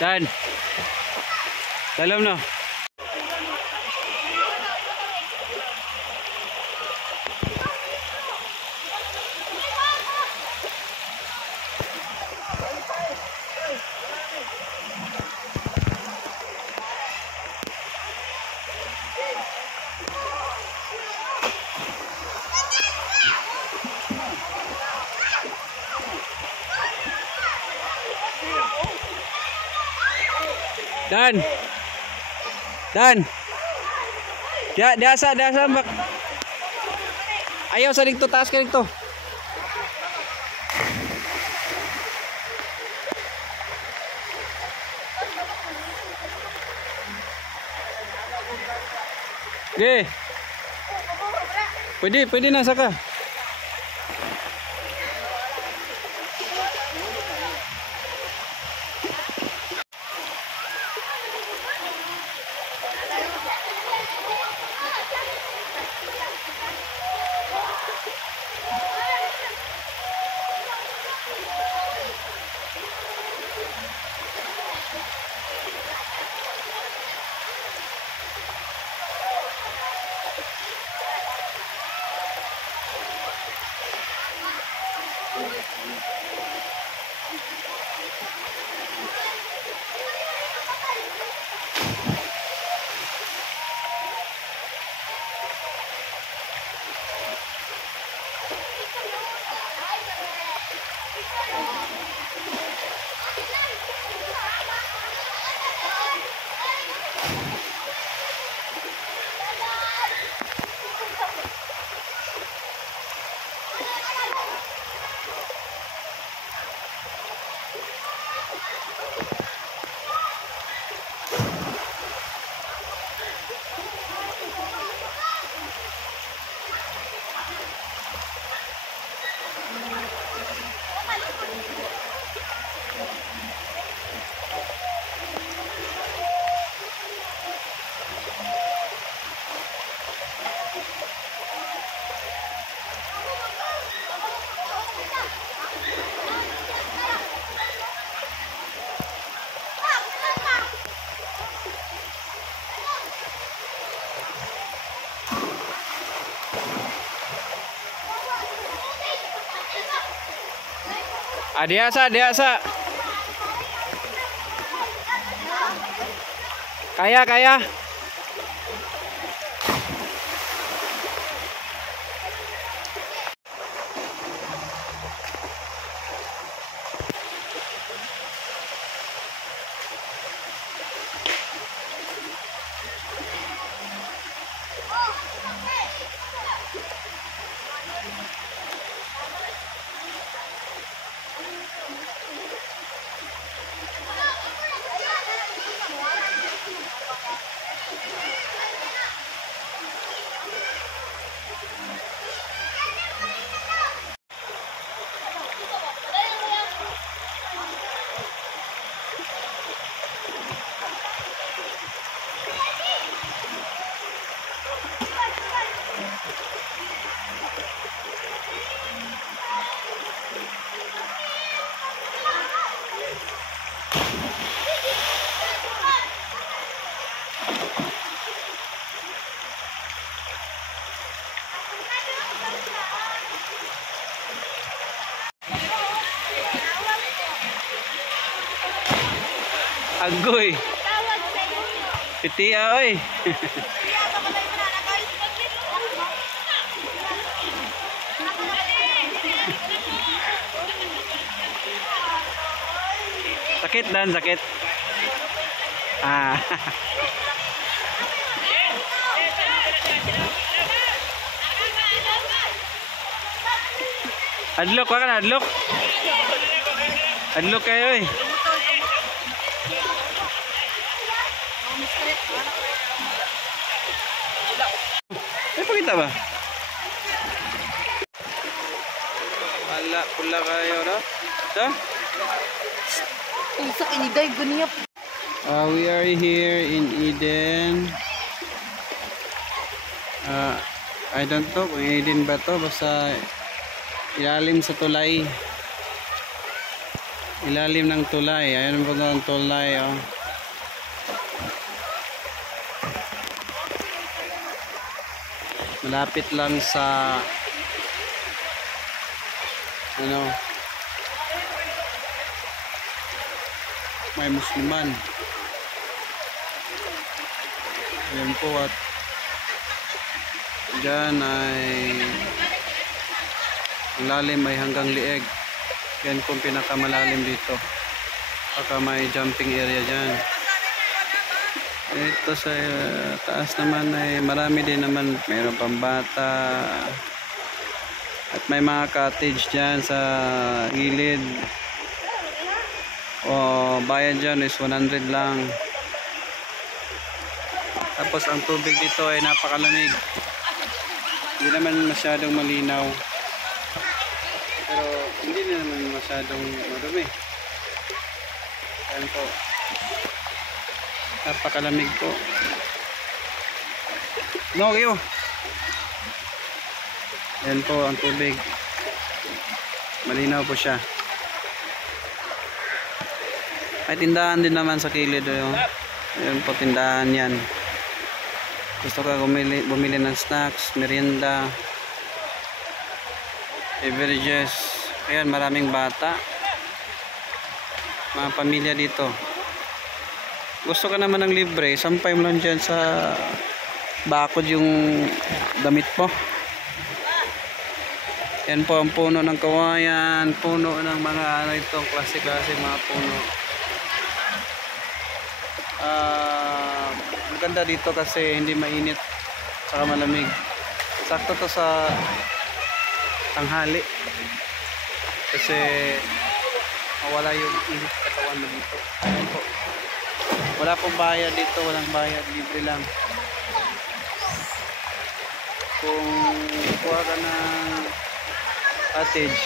Dan. Dalam no. Dan. Dia asa mbak. Ayaw sa dito taas ka dito. Ge. Pwede na saka. Adiasa. Kaya. Agoy. Pitia oy. Sakit dan sakit. Adlok ka na, adlok. Adlok kayo eh. Pakita ba? Wala pula kayo, no? Ha? We are here in Eden. I don't know kung Eden ba to, basta ilalim sa tulay. Ilalim ng tulay. Ayan po ang tulay. Oh. Malapit lang sa ano, may Musliman. Ayan po at dyan ay ang lalim ay hanggang lieg. Yan po pinakamalalim dito. Baka may jumping area dyan. Ito sa taas naman ay marami din naman. Mayroon pang bata. At may mga cottage dyan sa gilid. O bayad dyan is 100 lang. Tapos ang tubig dito ay napakalamig. Hindi naman masyadong malinaw. Pero hindi naman masyadong marumi. Ayan po. Napakalamig po. No, kayo. Ayan po ang tubig. Malinaw po siya. May tindahan din naman sa kilid. Ayan po tindahan yan. Gusto ka bumili ng snacks, merienda, beverages. Ayan, maraming bata. Mga pamilya dito. Gusto ka naman ng libre, sampay mo lang dyan sa bakod yung damit mo. Yan po ang puno ng kawayan, puno ng mga ano itong klase-klase mga puno. Maganda dito kasi hindi mainit saka malamig. Sakto to sa tanghali kasi mawala yung init katawan mo dito. Ayan po. Wala pong bayad dito, walang bayad, libre lang. Kung kuha ka ng cottage,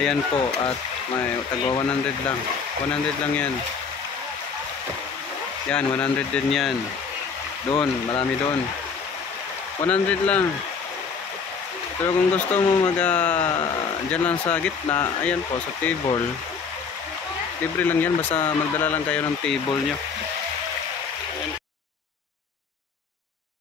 ayan po, at may tago 100 lang. 100 lang yan. Yan, 100 din yan. Doon, marami doon. 100 lang. Pero kung gusto mo dyan lang sa gitna, ayan po, sa table. Libre lang yan, basta magdala lang kayo ng table nyo.